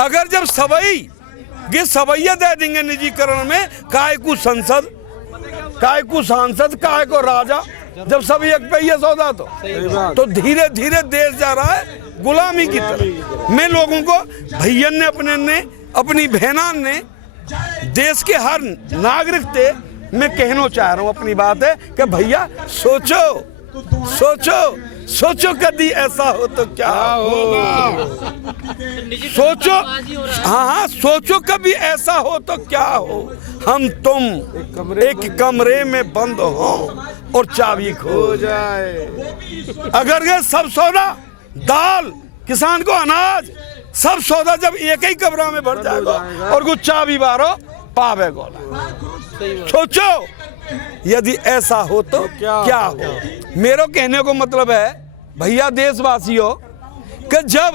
अगर जब सबई ये सवैया दे देंगे निजीकरण में, काय को संसद, काय को सांसद, काय को राजा, जब सब एक पे ये सौदा तो धीरे धीरे देश जा रहा है गुलामी की तरफ। मैं लोगों को भैया ने अपनी बहना ने देश के हर नागरिक थे मैं कहना चाह रहा हूँ अपनी बात है कि भैया सोचो सोचो सोचो कभी ऐसा हो तो क्या होगा। सोचो, हाँ सोचो कभी ऐसा हो तो क्या हो, हम तुम एक कमरे में बंद हो और चाबी खो जाए। अगर ये सब सौदा दाल किसान को अनाज सब सौदा जब एक ही कमरा में भर जाएगा और कुछ चाबी बारो पावे गोला। सोचो यदि ऐसा हो तो क्या हो। मेरा कहने को मतलब है भैया देशवासियों कि जब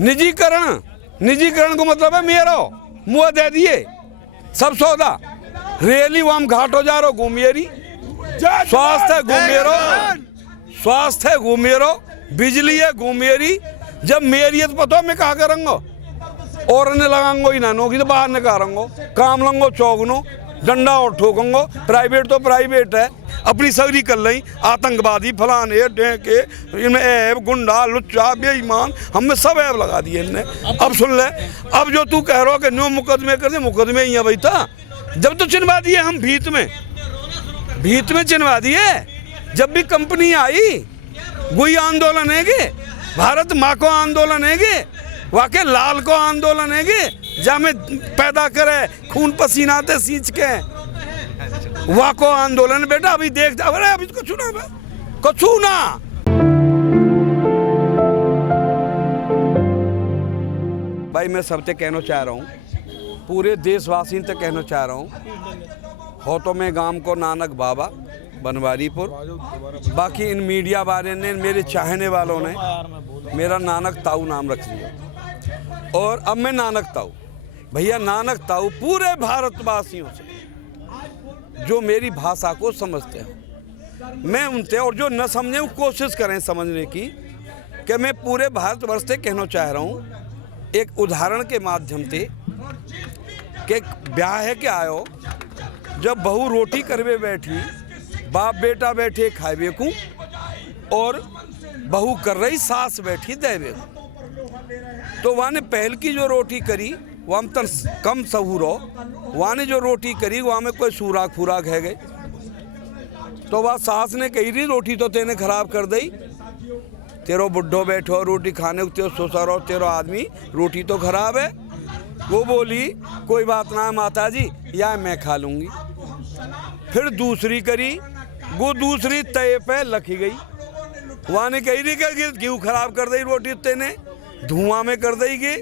निजीकरण को मतलब है मेरा मुँह दे दिए सब सौदा, रेली वाम घाटो जा रो घूमियरी, स्वास्थ्य है घूमियरो, बिजली है घूमियरी। जब मेरियत पतो मैं कहा करूँगा और ने लगाऊंगो ही ना नौकरी तो बाहर ने करूँगो काम लंगो चौगनो डंडा और ठोकूंगो। प्राइवेट तो प्राइवेट है, अपनी सगरी कर ली आतंकवादी फलाने ढेके इनमें ऐब गुंडा लुच्चा बेईमान हमें सब ऐब लगा दिए इनने। अब सुन ले, अब जो तू कह रहा हो कि नो मुकदमे कर दे, मुकदमे ही है भाई था। जब तो चिनवा दिए हम भीत में चिनवा दिए। जब भी कंपनी आई वही आंदोलन है गे, भारत माँ को आंदोलन है गे, वाके लाल को आंदोलन है गे, जामे पैदा करे खून पसीना ते सींच के वाको आंदोलन। बेटा अभी देख अरे अभी कुछ ना भाई मैं सबसे कहना चाह रहा हूँ, पूरे देशवासी से कहना चाह रहा हूँ हो तो मैं गांव को नानक बाबा बनवारीपुर, बाकी इन मीडिया वाले ने मेरे चाहने वालों ने मेरा नानक ताऊ नाम रख लिया और अब मैं नानक ताऊ। भैया नानक ताऊ पूरे भारतवासियों से जो मेरी भाषा को समझते हैं मैं उनसे, और जो न समझे वो कोशिश करें समझने की, कि मैं पूरे भारतवर्ष से कहना चाह रहा हूँ एक उदाहरण के माध्यम से कि ब्याह है कि आयो जब बहू रोटी करवे बैठी, बाप बेटा बैठे खावे को और बहू कर रही सास बैठी देवे को, तो वहाँ ने पहल की जो रोटी करी वहाँ में तन कम सहूरो, वहाँ ने जो रोटी करी वहाँ में कोई सूराख फूराक है गए, तो वह सास ने कही रही रोटी तो तेने खराब कर दी, तेरो बुढ़ो बैठो रोटी खाने को तेरो सोचा रहो, तेरो आदमी रोटी तो खराब है। वो बोली कोई बात ना माता जी या मैं खा लूँगी। फिर दूसरी करी, वो दूसरी तय पे लखी गई, वहाँ ने कही रही कि क्यों खराब कर दी रोटी तेने, धुआं में कर देगी।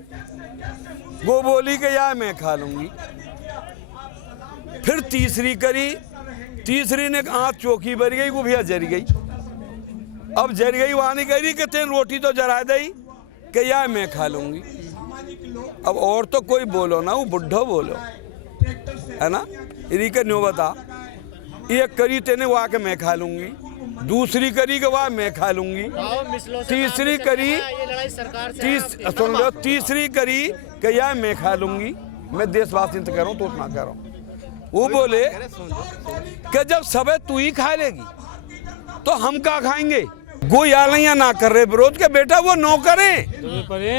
वो बोली कि यार मैं खा लूँगी। फिर तीसरी करी, तीसरी ने आँच चौकी भर गई, वो भैया जर गई। अब जर गई वहाँ ने कही कि तेन रोटी तो जरा दी कि यार मैं खा लूँगी। अब और तो कोई बोलो ना, वो बुढ़ो बोलो है ना, इन्हीं के न्यो बता। एक करी तेने वहाँ के मैं खा लूँगी, दूसरी करी के वहाँ मैं खा लूँगी, तीसरी करी सुन लो, तीसरी करी कि यार मैं खा लूँगी। मैं देशवासी से कह रहा हूँ तो उतना कह रहा हूँ। वो बोले कि जब सब तू ही खा लेगी तो हम क्या खाएंगे। वो यालियां ना कर रहे विरोध के, बेटा वो नौकर है,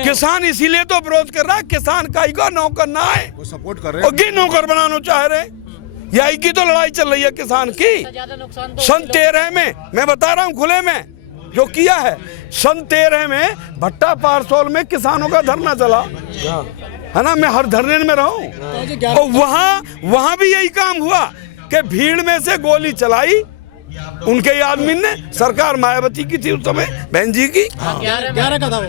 किसान इसीलिए तो विरोध कर रहा है, किसान का ही को नौकर ना है, वो सपोर्ट कर रहे हैं, नौकर बनाना चाह रहे। यही की तो लड़ाई चल रही है किसान की। सन 13 में मैं बता रहा हूँ खुले में जो किया है, सन 13 में भट्टा पारसोल में किसानों का धरना चला है ना, मैं हर धरने में रहा हूँ। और वहाँ भी यही काम हुआ कि भीड़ में से गोली चलाई उनके आदमी ने, सरकार मायावती की थी उस समय बहन जी की, 11 का था वो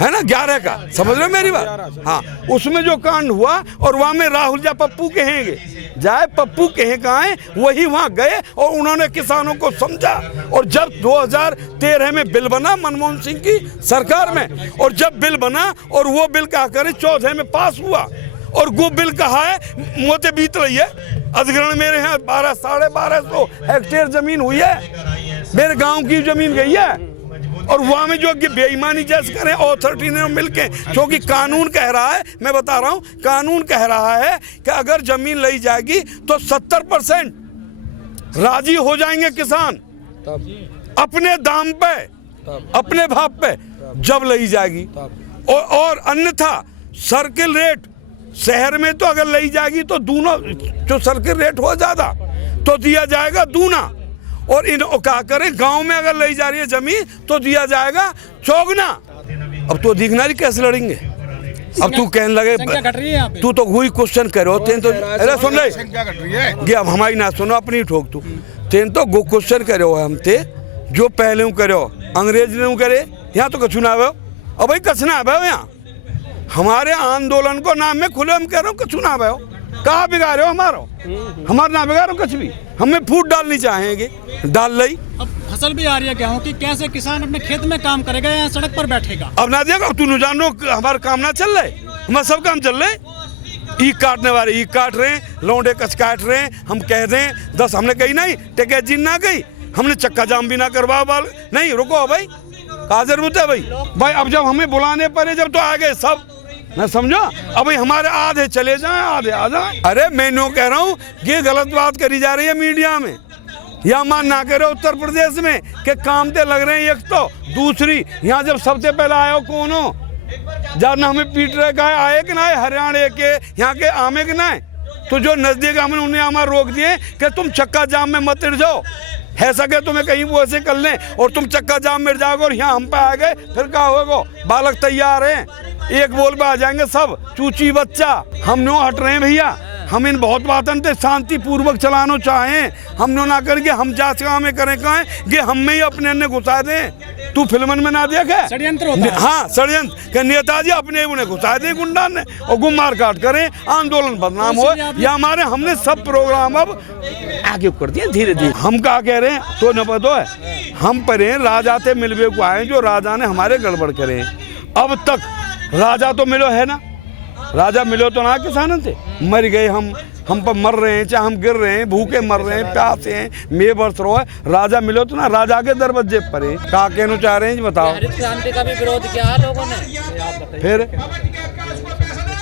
है ना, 11 का, समझ रहे मेरी बात। हाँ, उसमें जो कांड हुआ और वहाँ में राहुल जा पप्पू कहेंगे जाए, पप्पू कहे कहाँ है वही वहाँ गए और उन्होंने किसानों को समझा। और जब 2013 में बिल बना मनमोहन सिंह की सरकार में, और जब बिल बना और वो बिल क्या करे 14 में पास हुआ, और वो बिल कहा है मोते बीत रही है अधिग्रहण, मेरे यहाँ 1200-1250 हेक्टेयर जमीन हुई है, मेरे गांव की जमीन गई है और वहाँ में जो बेईमानी जैसे करें अथॉरिटी ने मिलके, क्योंकि कानून कह रहा है, मैं बता रहा हूँ, कानून कह रहा है कि अगर जमीन ली जाएगी तो 70% राजी हो जाएंगे किसान अपने दाम पे, अपने भाव पे जब ली जाएगी। और अन्यथा सर्किल रेट शहर में तो अगर ली जाएगी तो दूना जो सर्किल रेट हो ज्यादा तो दिया जाएगा दूना, और इन क्या करें गांव में अगर ली जा रही है जमीन तो दिया जाएगा चौगुना। अब तो दिखना कैसे लड़ेंगे? अब तू कहने लगे, तू तो वही क्वेश्चन करो तेन तो, अरे सुन ले अब हमारी ना सुनो, अपनी ठोक तू तेन तो गो क्वेश्चन करो हम ते जो पहले करो अंग्रेज ने करे, यहाँ तो कछु ना आवे। अब भाई कछ ना आवे, यहाँ हमारे आंदोलन को नाम में खुले हम कह रहे हो कछु ना आवे। कहाँ बिगाड़े हो हमारा ना बिगाड़ो कुछ भी, हमें फूट डालनी चाहेंगे, डाल ली। अब फसल भी आ रही है गेहूं की, कैसे किसान अपने खेत में काम करेगा या सड़क पर बैठेगा? अब ना देखो, तू न जानो हमारा काम ना चल रहे, हमारा सब काम चल रहे। ई काटने वाले ई काट रहे हैं, लौंडे कच काट रहे हैं, हम कह दें 10 हमने कही नहीं, टिकैत ना कही, हमने चक्का जाम भी ना करवा बाल नहीं। रुको भाई, कहा जरूरत है भाई अब जब हमें बुलाने पड़े जब तो आ गए सब ना, समझो। अब हमारे आधे चले जाएं आधे आ जाएं। अरे मैं नो कह रहा हूँ ये गलत बात करी जा रही है मीडिया में, या मान ना करे उत्तर प्रदेश में कि काम ते लग रहे हैं। एक तो दूसरी, यहाँ जब सबसे पहले आयो कौन हो जानना, हमें पीट रहे का आए कि ना हरियाणा के यहाँ के आमे के ना, तो जो नजदीक हमने उन्हें हमारे रोक दिए कि तुम चक्का जाम में मत गिर जाओ, है सके तुम्हें कहीं वो ऐसे कर लें और तुम चक्का जाम में जाओगे और यहाँ हम पे आ गए फिर क्या होगा? बालक तैयार हैं, एक बोल पे आ जाएंगे सब चूची बच्चा। हम नो हट रहे हैं भैया, हम इन बहुत बातन थे शांति पूर्वक चलाना चाहें, हम नो ना करके हम जांच काम में करें कहें कि हम में ही अपने ने घुसा दें। तू फिल्मन में ना देखा षड्यंत्र होता है। हाँ षड्यंत्र के नेताजी अपने उन्हें घुसा दें गुंडा ने और गुमार काट करें, आंदोलन बदनाम हो या हमारे, हमने सब प्रोग्राम अब आगे कर दिए धीरे धीरे। हम क्या कह रहे हैं तो न पता है, हम परे राजा थे मिलवे को आए जो राजा ने हमारे गड़बड़ करे। अब तक राजा तो मिलो है ना, राजा मिलो तो ना किसान थे, मर गए हम पर मर रहे हैं, चाहे हम गिर रहे हैं, भूखे मर रहे हैं, प्यासे हैं, मे बरस रहा है, राजा मिलो तो ना राजा के दरवाजे पर है। क्या कहना चाह रहे हैं बताओ? हरित क्रांति का भी विरोध किया लोगों ने, फिर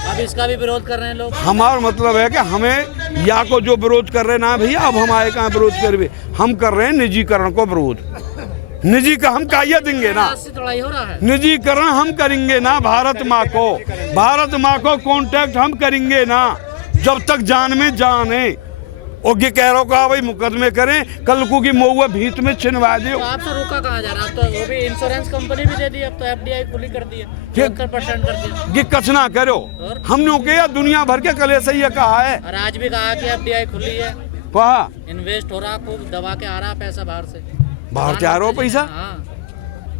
अब इसका भी विरोध कर रहे हैं लोग। हमारा मतलब है कि हमें या को जो विरोध कर रहे ना भैया, अब हम आए कहाँ विरोध कर, हम कर रहे हैं निजीकरण को विरोध। निजी का हम काया देंगे ना, हो रहा है निजीकरण हम करेंगे ना, भारत माँ को कांटेक्ट हम करेंगे ना जब तक जान में जान है। और ये कह रहा का भाई मुकदमे करें, कल को की महुआ भीत में छिनवा दे। तो आपसे रोका कहाँ जा रहा है? अब तो वो भी इंश्योरेंस कंपनी भी दे दी, अब तो FDI खुली कर दी है, 70% कर दिया। ये कच ना करो, हमने कहा दुनिया भर के कले से ये कहा है, और आज भी कहा कि FDI खुली है, कहा इन्वेस्ट हो रहा, खूब दबा के आ रहा पैसा बाहर से, बाहर से आ रहा हो पैसा, हाँ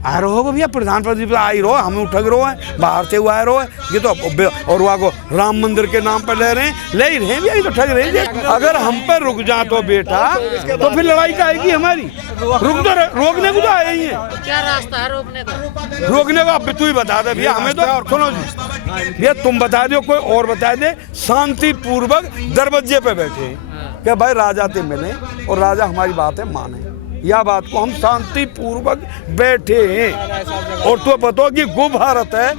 आ रहा होगा भैया, प्रधानमंत्री आई रहो, हमें उठग रहो है, बाहर से आ रहो है ये तो। और वहाँ को राम मंदिर के नाम पर ले रहे हैं भैया, तो ठग रहे हैं। अगर हम पर रुक जा तो बेटा तो फिर लड़ाई का आएगी हमारी, रुक तो रोकने को तो आए ही है। क्या रास्ता है रोकने का? रोकने का अब तू ही बता दे भैया, हमें तो सुनो जी भैया, तुम बता दो कोई और बता दे। शांति पूर्वक दरवाजे पे बैठे क्या भाई राजा ते मिले और राजा हमारी बातें माने, या बात को हम शांति पूर्वक बैठे हैं। और तो बताओ कि गो भारत है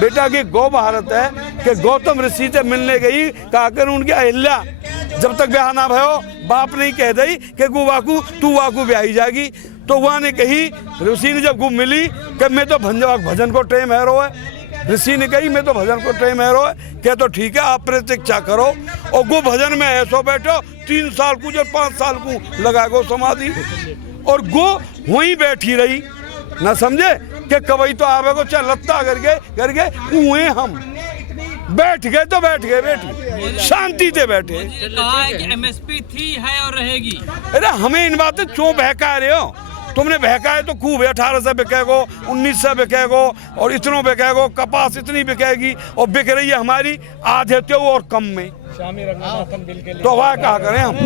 बेटा, कि गो भारत है कि गौतम ऋषि से मिलने गई, काकर उनकी अहिल्या जब तक ब्याह ना भयो बाप नहीं कह दई कि गो वाकू तू वाकू ब्याही जाएगी, तो वहाँ ने कही ऋषि ने जब गो मिली कि मैं तो भजन को टाइम है रो है, ऋषि ने कही मैं तो भजन को टाइम है रो है, क्या तो ठीक है आप प्रतीक्षा करो। और गो भजन में ऐसो बैठो 3 साल को जब 5 साल को लगा गो समाधि, और गो वहीं बैठी रही ना, समझे कि कवई तो आवे को चाहे लत्ता करके कुएं हम बैठ गए तो बैठ गए, बैठी शांति से बैठे। कहा है कि MSP थी है और रहेगी। अरे हमें इन बातें क्यों बहका रहे हो? तुमने बहकाए तो खूब है, 18 से बिकेगो, 19 से बिकेगो और इतनों बिकेगो, कपास इतनी बिकेगी और बिक रही है हमारी आधे और कम में, तो वह क्या करें हम?